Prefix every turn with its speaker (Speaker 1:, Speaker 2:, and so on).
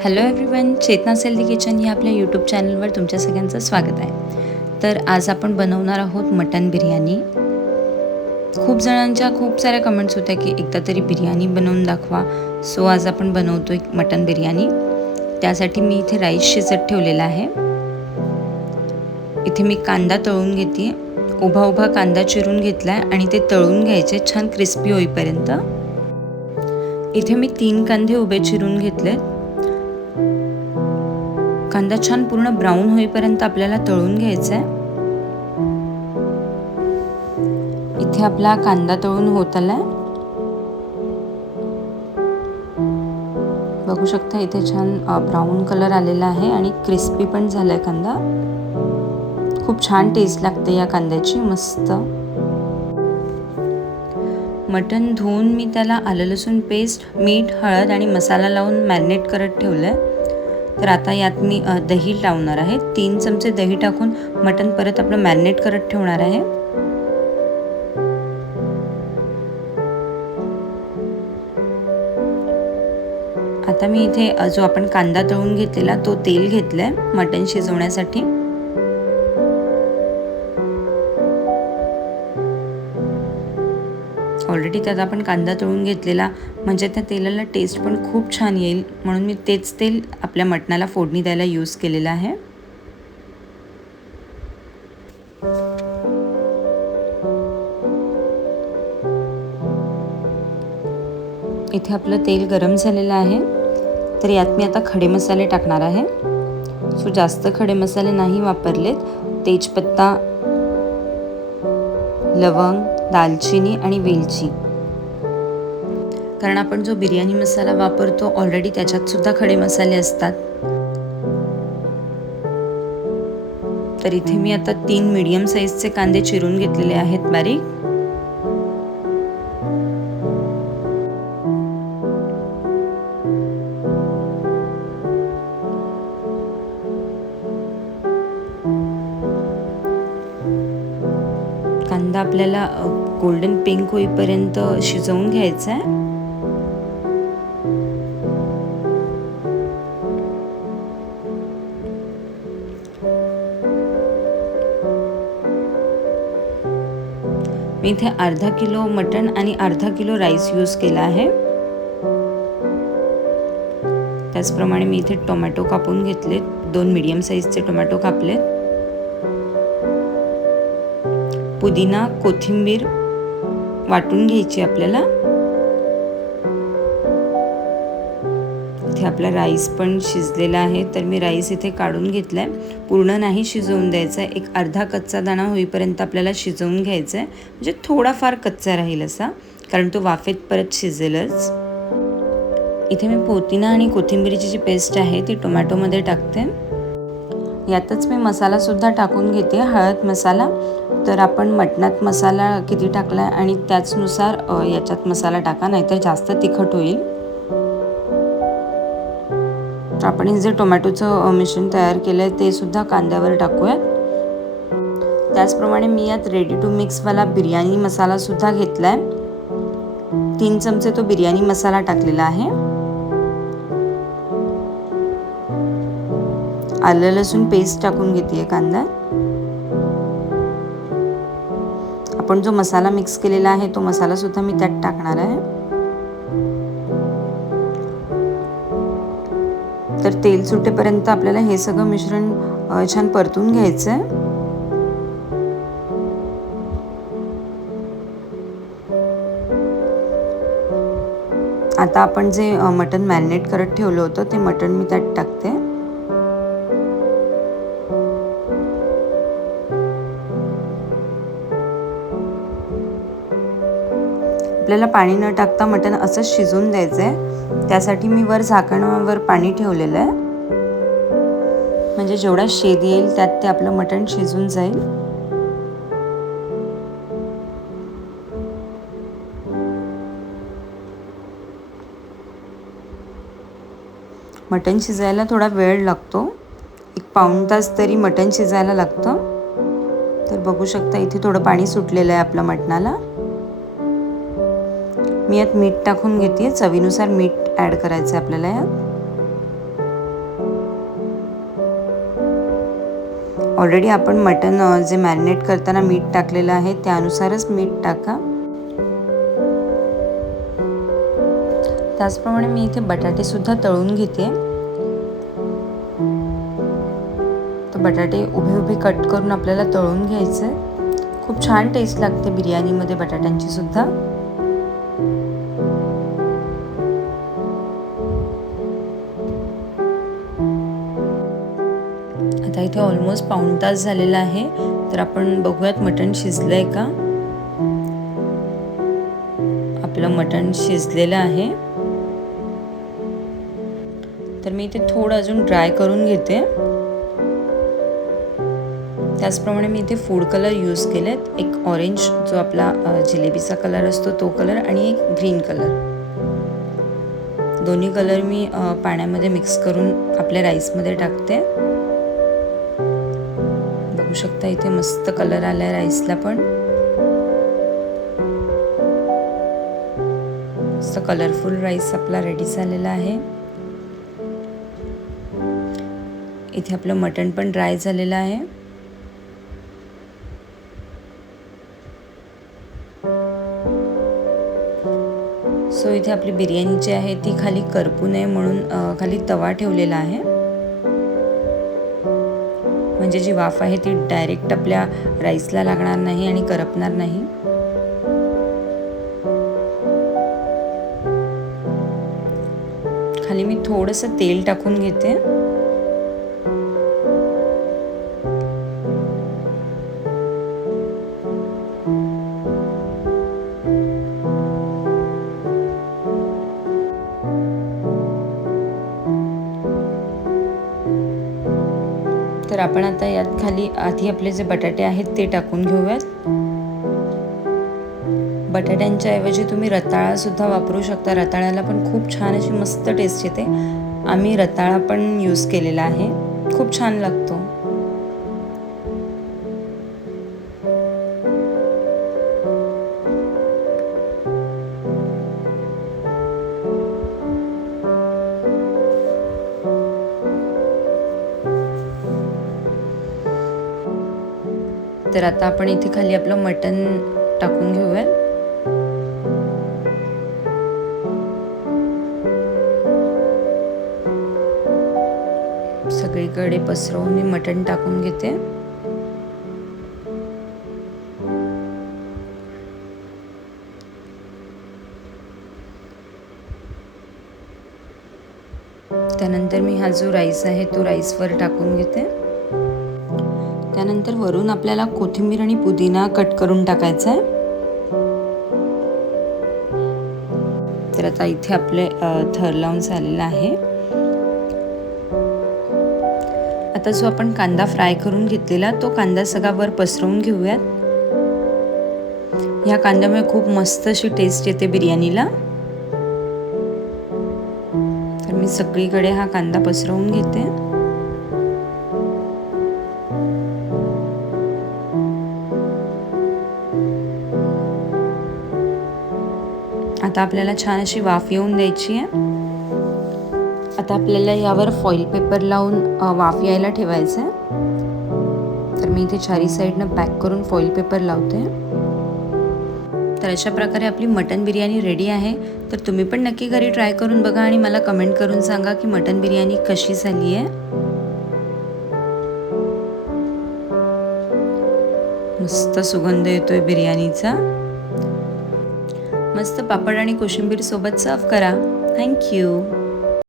Speaker 1: Hello everyone Chetana healthy kitchen या आपल्या YouTube चॅनलवर तुमच्या सगळ्यांचं स्वागत आहे. तर आज आपण बनवणार आहोत मटन बिर्याणी. खूप जणांच्या खूप साऱ्या कमेंट्स होत्या की एकदा तरी बिर्याणी बनवून दाखवा. सो आज आपण बनवतो एक मटन बिर्याणी. त्यासाठी मी इथे राईस शिजत ठेवलेला आहे. इथे मी कांदा तळून घेते. उभा उभा कांदा चिरून घेतला आहे आणि ते तळून घ्यायचे छान क्रिस्पी होईपर्यंत. इथे मी तीन कांदे उभे चिरून घेतलेत. कांदा छान पूर्ण ब्राऊन होईपर्यंत आपल्याला तळून घ्यायचा आहे इथे आपला कांदा तळून होत आलाय. बघू शकता इथे छान ब्राऊन कलर आलेला आहे आणि क्रिस्पी पण झालाय कांदा. खूप छान टेस्ट लागते या कांद्याची मस्त. मटन धुवून मी त्याला आलं लसूण पेस्ट मीठ हळद आणि मसाला लावून मॅरिनेट करत ठेवलं आहे तर आता यात मी दही लावणार आहे. तीन चमचे दही टाकून मटन परत आपलं मॅरिनेट करत ठेवणार आहे. आता मी इथे जो आपण कांदा तळून घेतलेला तो तेल घेतलाय मटन शिजवण्यासाठी. ऑलरेडी त्यात आपण कांदा तळून घेतलेला म्हणजे त्या तेलाला टेस्ट पण खूप छान येईल. म्हणून मी तेच तेल आपल्या मटणाला फोडणी द्यायला यूज केलेलं आहे. इथे आपलं तेल गरम झालेलं आहे. तर यात मी आता खडे मसाले टाकणार आहे. सो जास्त खडे मसाले नाही वापरलेत. तेजपत्ता लवंग दालचिनी आणि वेलची. कारण आपण जो बिर्याणी मसाला वापरतो ऑलरेडी त्याच्यात सुद्धा खडे मसाले असतात. तर इथे मी आता तीन मीडियम साईजचे कांदे चिरून घेतलेले आहेत बारीक. कांदा आपल्याला गोल्डन पिंक होईपर्यंत शिजवून घ्यायचा आहे. मी इथे अर्धा किलो मटण आणि अर्धा किलो राईस यूज केला आहे. त्याचप्रमाणे मी इथे टोमॅटो कापून घेतले दोन मीडियम साईजचे टोमॅटो कापलेत. पुदिना कोथिंबीर वाटून घ्यायची आपल्याला. इथे आपला राईस पण शिजलेला आहे तर मी राईस इथे काढून घेतला आहे पूर्ण नाही शिजवून द्यायचा आहे एक अर्धा कच्चा दाणा होईपर्यंत आपल्याला शिजवून घ्यायचा आहे म्हणजे थोडाफार कच्चा राहील असा कारण तो वाफेत परत शिजेलच. इथे मी पोतिना आणि कोथिंबीरीची जी पेस्ट आहे ती टोमॅटोमध्ये टाकते. यातच मी मसालासुद्धा टाकून घेते. हळद मसाला. तर आपण मटणात मसाला किती टाकला आणि त्याचनुसार याच्यात मसाला टाका नाहीतर जास्त तिखट होईल. तर आपण हे जे टोमॅटोचं मिश्रण तयार केलं आहे ते सुद्धा कांद्यावर टाकूया. त्याचप्रमाणे मी यात रेडी टू मिक्सवाला बिर्याणी मसालासुद्धा घेतला आहे तीन चमचे तो बिर्याणी मसाला टाकलेला आहे. आलं लसूण पेस्ट टाकून घेते कांदा. आपण जो मसाला मिक्स केलेला आहे तो मसाला सुद्धा मी त्यात टाकणार आहे. तर तेल सुटेपर्यंत आपल्याला हे सगळं मिश्रण छान परतून घ्यायचं आहे आता आपण जे मटन मॅरिनेट करत ठेवलं होतं ते मटण मी त्यात टाकते. आपल्याला पाणी न टाकता मटण असंच शिजून द्यायचं आहे त्यासाठी मी वर झाकणावर पाणी ठेवलेलं आहे. म्हणजे जेवढा शेद येईल त्यात ते आपलं मटण शिजून जाईल. मटण शिजायला थोडा वेळ लागतो. एक पाऊण तास तरी मटण शिजायला लागतं. तर बघू शकता इथे थोडं पाणी सुटलेलं आहे आपल्या मटणाला. मी यात मीठ टाकून घेते. चवीनुसार मीठ ॲड करायचं आहे आपल्याला यात. ऑलरेडी आपण मटण जे मॅरिनेट करताना मीठ टाकलेलं आहे त्यानुसारच मीठ टाका. त्याचप्रमाणे मी इथे बटाटेसुद्धा तळून घेते. तर बटाटे उभे उभे कट करून आपल्याला तळून घ्यायचं. खूप छान टेस्ट लागते बिर्याणीमध्ये बटाट्यांची सुद्धा. आता इथे ऑलमोस्ट पाऊण तास झालेला आहे. तर आपण बघूयात मटण शिजलं आहे का? आपलं मटण शिजलेलं आहे. तर मी इथे थोडं अजून ड्राय करून घेते. त्याचप्रमाणे मी इथे फूड कलर यूज केले आहेत एक ऑरेंज जो आपला जिलेबीचा कलर असतो तो कलर आणि एक ग्रीन कलर दोन्ही कलर मी पाण्यामध्ये मिक्स करून आपल्या राईसमध्ये टाकते. शकता. इथे मस्त कलर आलाय राईसला पण. मस्त कलरफुल राईस आपला रेडी झालेला आहे. इथे आपलं मटण पण ड्राय झालेलं आहे. सो इथे आपली बिर्याणी जी आहे ती खाली करपू नये म्हणून खाली तवा ठेवलेला आहे. म्हणजे जी वाफ आहे ती डायरेक्ट आपल्या राईसला लागणार नाही आणि करपणार नाही. खाली मी थोडंसं तेल टाकून घेते. तर आपण आता यात खाली आधी आपले जे बटाटे आहेत ते टाकून घेऊयात. बटाट्यांच्या ऐवजी तुम्ही रताळा सुद्धा वापरू शकता. रताळ्याला पण खूप छान अशी मस्त टेस्ट येते. आम्ही रताळा पण यूज केलेला आहे. खूप छान लागतो. तर आता आपण इथे खाली आपलं मटण टाकून घेऊया. सगळीकडे पसरवून मी मटण टाकून घेते. त्यानंतर मी हा जो राईस आहे तो राईसवर टाकून घेते. त्यानंतर वरून आपल्याला कोथिंबीर आणि पुदिना कट करून टाकायचा आहे. तर आता इथे आपले थर लावून झालेलं आहे. आता जो आपण कांदा फ्राय करून घेतलेला तो कांदा सगळा वर पसरवून घेऊयात. ह्या कांद्यामुळे खूप मस्त अशी टेस्ट येते बिर्याणीला. तर मी सगळीकडे हा कांदा पसरवून घेते. आता आपल्याला छान अशी वाफ येऊन द्यायची आहे. आता आपल्याला यावर फॉईल पेपर लावून वाफ यायला ठेवायचं आहे. तर मी इथे चारी साईडनं पॅक करून फॉईल पेपर लावते. तर अशा प्रकारे आपली मटन बिर्याणी रेडी आहे. तर तुम्ही पण नक्की घरी ट्राय करून बघा आणि मला कमेंट करून सांगा की मटन बिर्याणी कशी झाली आहे. मस्त सुगंध येतोय बिर्याणीचा. मस्त पापड आणि कोशिंबीर सोबत सर्व करा. थँक्यू